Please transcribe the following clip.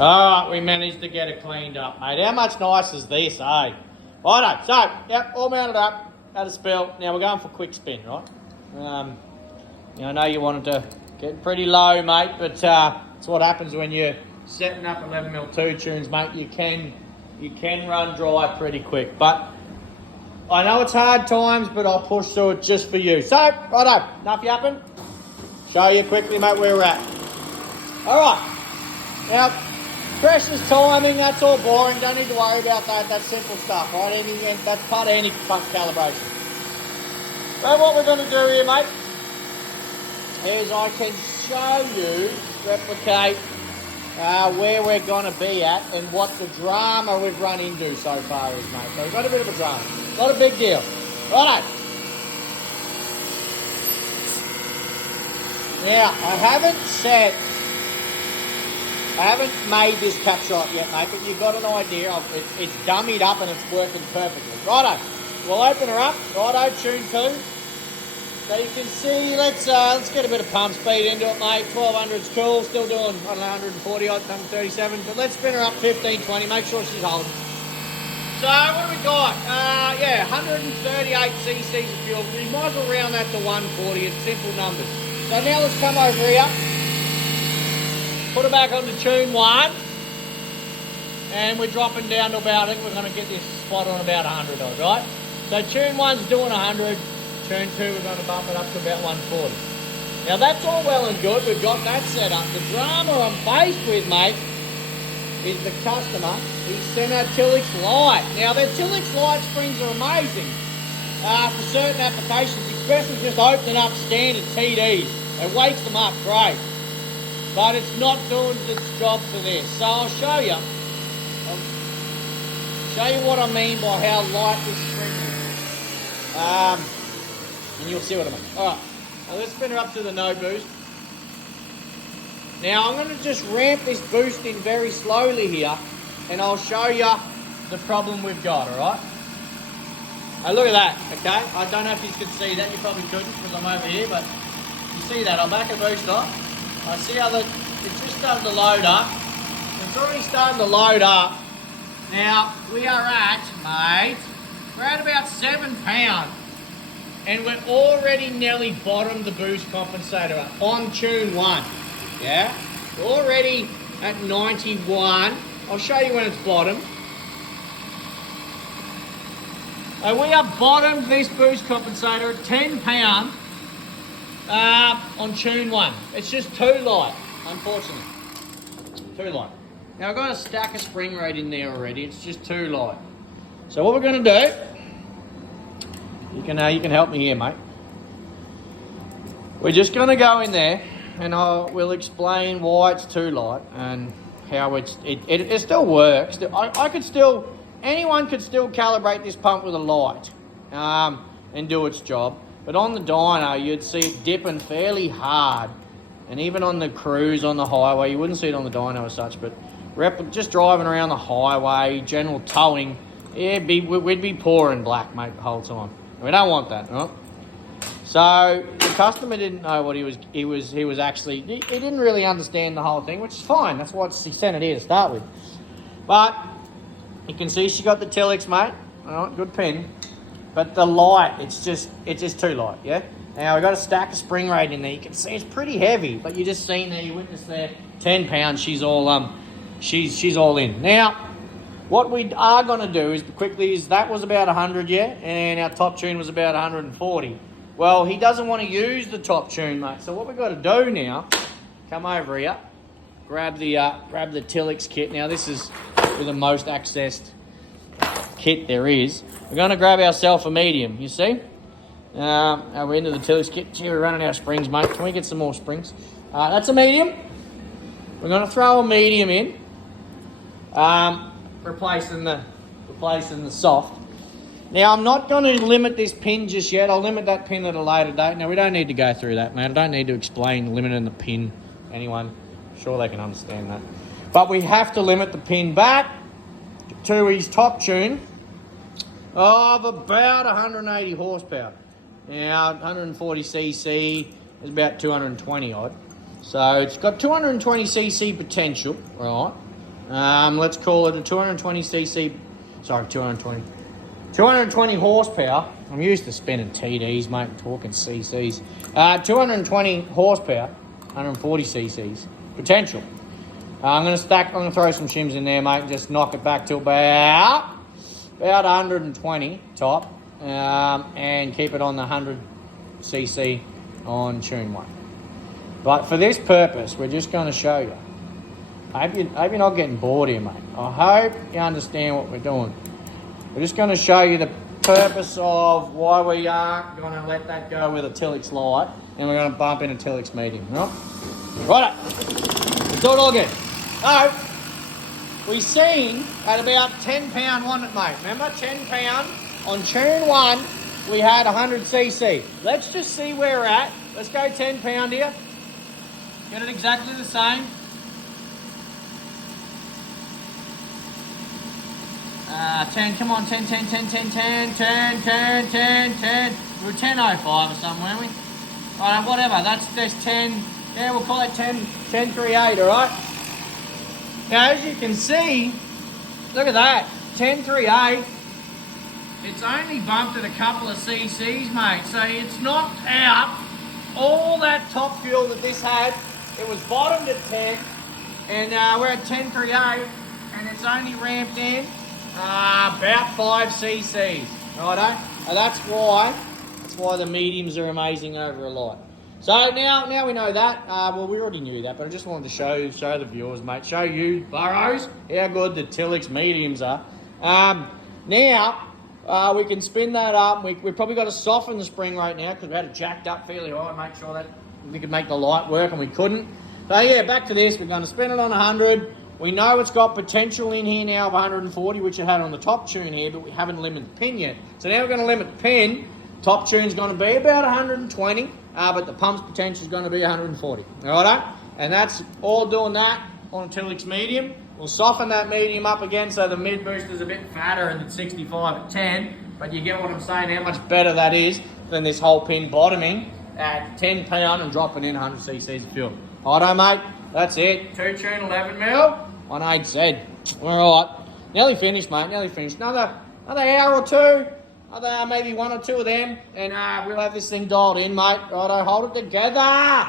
All right, we managed to get it cleaned up, mate. How much nicer is this, eh? Righto, so, yep, all mounted up, had a spill. Now we're going for quick spin, right? I know you wanted to get pretty low, mate, but it's what happens when you're setting up 11mm 2 tunes, mate. You can run dry pretty quick, but I know it's hard times, but I'll push through it just for you. So, righto, enough yapping. Show you quickly, mate, where we're at. All right, now, pressure's timing, that's all boring. Don't need to worry about that. That's simple stuff, right? That's part of any pump calibration. So what we're going to do here, mate, is I can show you, replicate where we're going to be at and what the drama we've run into so far is, mate. So we've got a bit of a drama. Not a big deal. Righto. Now, I haven't made this cap shot yet, mate, but you've got an idea of it's dummied up and it's working perfectly. Righto. We'll open her up. Righto, tune 2. So you can see, let's get a bit of pump speed into it, mate. 1200's cool. Still doing, 140 odd, 137. But let's spin her up 15, 20. Make sure she's holding. So what do we got? 138 cc's of fuel. We might as well round that to 140. It's simple numbers. So now let's come over here. Put her back onto tune 1. And we're dropping down to about, I think we're going to get this spot on about 100 odd, right? So tune 1's doing 100. Tune 2, we're going to bump it up to about 140. Now that's all well and good. We've got that set up. The drama I'm faced with, mate, is the customer. He sent our Tilix Light. Now their Tilix Light springs are amazing for certain applications, especially just opening up standard TDs. It wakes them up great. But it's not doing its job for this. So I'll show you. What I mean by how light this spring is. And you'll see what I mean. Alright, now let's spin her up to the no boost. Now I'm going to just ramp this boost in very slowly here, and I'll show you the problem we've got, alright? Now look at that, okay? I don't know if you could see that, you probably couldn't because I'm over here, but you see that, I'll back the boost off. I see how it's just starting to load up. It's already starting to load up. Now, we are at, mate, we're at about 7 pounds. And we're already nearly bottomed the boost compensator up on tune 1. Yeah? We're already at 91. I'll show you when it's bottomed. And we have bottomed this boost compensator at 10 pounds on tune 1. It's just too light, unfortunately. Too light. Now I've got a stack of spring rate in there already. It's just too light. So what we're going to do, you can help me here, mate. We're just going to go in there and we'll explain why it's too light and how it still works. Anyone could still calibrate this pump with a light and do its job. But on the dyno, you'd see it dipping fairly hard. And even on the cruise on the highway, you wouldn't see it on the dyno as such, but just driving around the highway, general towing, we'd be pouring black, mate, the whole time. We don't want that, right? So the customer didn't know what he was actually. He didn't really understand the whole thing, which is fine. That's why he sent it here to start with. But you can see she got the Tilix, mate. All right, good pin. But the light, it's just too light. Yeah. Now we've got a stack of spring rate in there. You can see it's pretty heavy, but you just seen there. You witnessed there. 10 pounds. She's all she's all in now. What we are going to do is that was about 100, yeah, and our top tune was about 140. Well, he doesn't want to use the top tune, mate. So what we've got to do now, come over here, grab the Tilix kit. Now this is the most accessed kit there is. We're going to grab ourselves a medium, you see? We're into the Tilix kit. Gee, we're running out of springs, mate. Can we get some more springs? That's a medium. We're going to throw a medium in. Replacing the soft. Now I'm not going to limit this pin just yet. I'll limit that pin at a later date. Now we don't need to go through that, man. I don't need to explain limiting the pin. Anyone, sure they can understand that. But we have to limit the pin back to his top tune of about 180 horsepower. Now 140 cc is about 220 odd. So it's got 220 cc potential, right? Let's call it a 220cc, sorry, 220 horsepower. I'm used to spinning TDs, mate, talking CCs. 220 horsepower, 140 cc's potential. I'm going to throw some shims in there, mate, and just knock it back to about 120 top, and keep it on the 100cc on tune 1. But for this purpose, we're just going to show you. I hope you're not getting bored here, mate. I hope you understand what we're doing. We're just going to show you the purpose of why we are going to let that go with a Tilix light, and we're going to bump in a Tilix medium. Right? Let's do it all again. So, we seen at about 10 pound, wasn't it, mate? Remember, 10 pound on tune 1, we had 100cc. Let's just see where we're at. Let's go 10 pound here. Get it exactly the same. 10, come on, 10. We were 10.05 or something, weren't we? Alright, whatever, that's 10, yeah, we'll call it 10.38, alright? Now, as you can see, look at that, 10.38. It's only bumped at a couple of cc's, mate, so it's knocked out all that top fuel that this had. It was bottomed at 10, and we're at 10.38, and it's only ramped in about 5 cc's, righto? And that's why the mediums are amazing over a light. So now we know that. Well, we already knew that, but I just wanted to show the viewers, mate, show you burrows how good the Tilix mediums are. Now we can spin that up. We've probably got to soften the spring right now because we had it jacked up fairly high, make sure that we could make the light work, and we couldn't. So yeah, back to this. We're going to spin it on 100. We know it's got potential in here now of 140, which it had on the top tune here, but we haven't limited the pin yet. So now we're going to limit the pin. Top tune's going to be about 120, but the pump's potential is going to be 140. Alright? And that's all doing that on a Tilix medium. We'll soften that medium up again so the mid booster's a bit fatter and it's 65 at 10, but you get what I'm saying, how much better that is than this whole pin bottoming at 10 pound and dropping in 100 cc's of fuel. Alright, mate? That's it. 2 tune 11mm on 8Z. Alright. Nearly finished, mate. Nearly finished. Another hour or two. Maybe 1 or 2 of them. And we'll have this thing dialed in, mate. Righto. Hold it together.